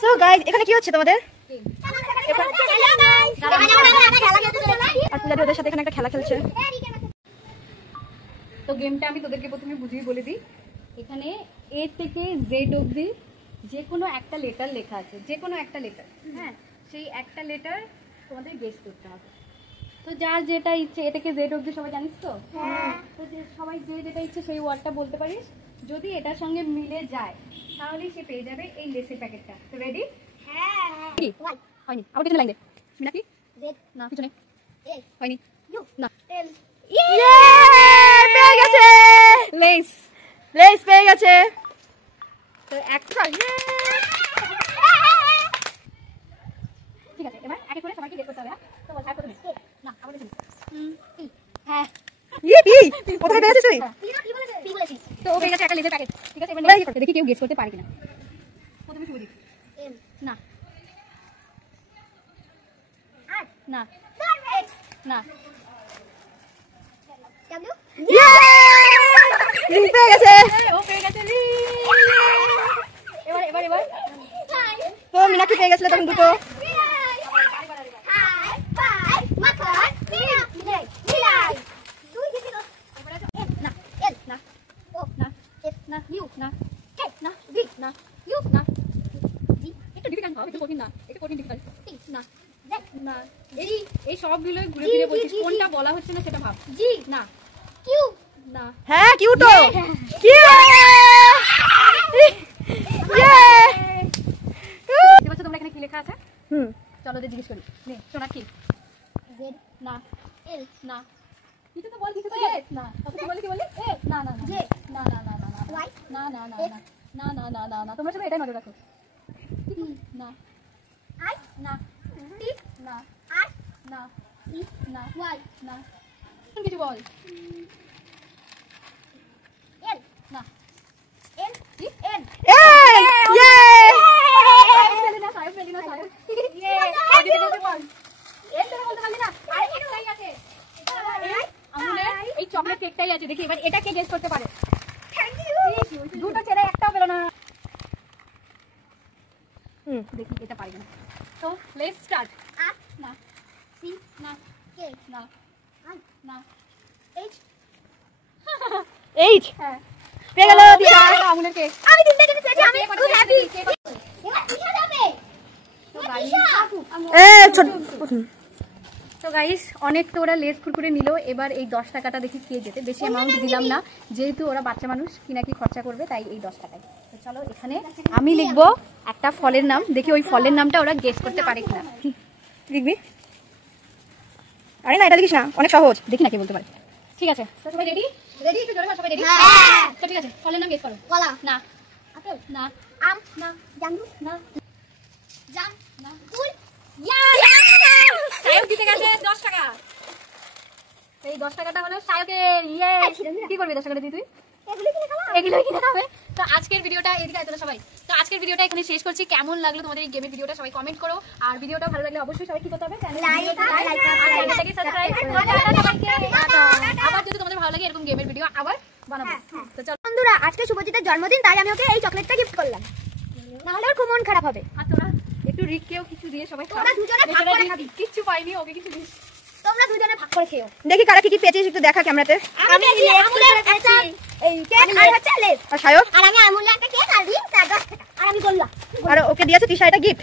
So guys এখানে কি হচ্ছে তোমাদের? আর পূজাদি ওদের সাথে এখানে একটা খেলা খেলছে। তো গেমটা আমি তোদেরকে প্রথমে বুঝিয়ে বলে দিই। এখানে এ থেকে জেড অবধি যে কোনো একটা লেটার লেখা আছে, যে কোনো একটা লেটার। হ্যাঁ, সেই একটা লেটার তোমাদের গেস করতে হবে। তো যার যেটা ইচ্ছে, এ থেকে জেড অবধি সবাই জানিস তো? তো যে সবাই যে যেটা ইচ্ছে সেই ওয়ার্ডটা বলতে পারিস। যদি এটার সঙ্গে মিলে যায় তাহলেই সে পেয়ে যাবে এই লেসের প্যাকেটটা। তো রেডি? কি হয়নি? আবার কিছু লাইন দে। মিনা কি? না কিছু নেই। হয়নি না। ইয়ে পেয়ে গেছে লেস। লেস পেয়ে গেছে। তো একটা ঠিক আছে, এবার এক এক করে সবাইকে গেস করতে হবে। তো বল প্রথমে না আবার শুনি। হ্যাঁ কি কোথায় পেয়েছিস তুই? তো ও পেয়ে গেছে একটা লেসের প্যাকেট। ঠিক আছে, এবার দেখি কেউ গেস করতে পারে কিনা। প্রথমে কি বলি? না না না। লিং পেয়ে গেছে। ও পেয়ে গেছে লি। এবার এবার এবার তো মিনা কি পেয়ে গেছিল তখন দুটো? এই সবগুলো ঘুরে ফিরে বলছিস, কোনটা বলা হচ্ছে না সেটা ভাব। জি না কিউ না। হ্যাঁ কিউ তো কিউ। দেখতে পাচ্ছ তোমরা এখানে কি লেখা আছে? চলো ওদের জিজ্ঞেস করি। নে সোনা কি? জেড না এল না। কিছু তো বল, কিছু তো এ না। তারপর বলি কি বলি? এ না না না জে না না না না না ওয়াই না না না না না না না না না। তোমরা সবাই এটা নজর রাখো। না আই না টি না আর না ই না ওয়াই না। কিছু বল। এল না এল টি এল ইয়ে ফেলিনা সাহেব ফেলিনা সাহেব ইয়ে আগে বলতে বল। এল তো বলতে পারলি না। আর একটাই আছে আমুলের এই চকলেট কেকটাই আছে। দেখি এবার এটা কে গেস করতে পারে। Thank you. দুটো ছেড়ে একটাও পেল না। দেখি এটা পারবে না। তো লেটস স্টার্ট। আ না সি না কে না আই না এইচ এইচ হ্যাঁ পেয়ে গেল দিশা। আমুলের কেক। আমি তিনটা জিনিস পেয়েছি। আমি খুব হ্যাপি। ছোট তো গাইস অনেক তো ওরা লেস কুরকুরে নিল। এবার এই 10 টাকাটা দেখি কে যেতে। বেশি অ্যামাউন্ট দিলাম না, যেহেতু ওরা বাচ্চা মানুষ কিনা খরচা করবে, তাই এই 10 টাকায়। তো চলো এখানে আমি লিখবো একটা ফলের নাম। দেখি ওই ফলের নামটা ওরা গেস করতে পারে কিনা। লিখবি? আরে না এটা লিখিস না, অনেক সহজ। দেখি না কে বলতে পারে। ঠিক আছে, তো সবাই রেডি? রেডি? একটু জোরে বল, সবাই রেডি? হ্যাঁ। তো ঠিক আছে, ফলের নাম গেস করো। কলা না, আপেল না, আম না, জামরুল না, জাম না, কুল। সায়ক জিতে গেছে 10 টাকা। এই 10 টাকাটা হলো সায়কের। ইয়ে কি করবি 10 টাকাটা দিয়ে তুই? এগুলোই কিনে খাবে। তো আজকের ভিডিওটা এদিকে আয় তোরা সবাই। তো আজকের ভিডিওটা এখানে শেষ করছি। কেমন লাগলো তোমাদের এই গেমের ভিডিওটা সবাই কমেন্ট করো। আর ভিডিওটা ভালো লাগলে অবশ্যই সবাই কি করতে হবে? চ্যানেলটাকে সাবস্ক্রাইব করো। আবার যদি তোমাদের ভালো লাগে এরকম গেমের ভিডিও আবার বানাবো। তো চলো বন্ধুরা, আজকে শুভজিতের জন্মদিন, তাই আমি ওকে এই চকলেটটা গিফট করলাম। না হলে ওর খুব মন খারাপ হবে। আর তোরা একটু রিককেও কিছু দিয়ে সবাই খাও। তোমরা দুজনে ভাগ করে খাবি। কিচ্ছু পাইনি, ওকে কিছু দিস। তোমরা দুজনে ভাগ করে খেও। দেখি কারা কি কি পেয়েছিস একটু দেখা ক্যামেরাতে। আমি আমুলের একটা এই কেক আর হচ্ছে লেস। আর সায়ক? আর আমি আমুলের একটা কেক আর রিং, তার 10 টাকা। আর আমি গোল্লা। আর ওকে দিয়েছে তিশা এটা গিফট।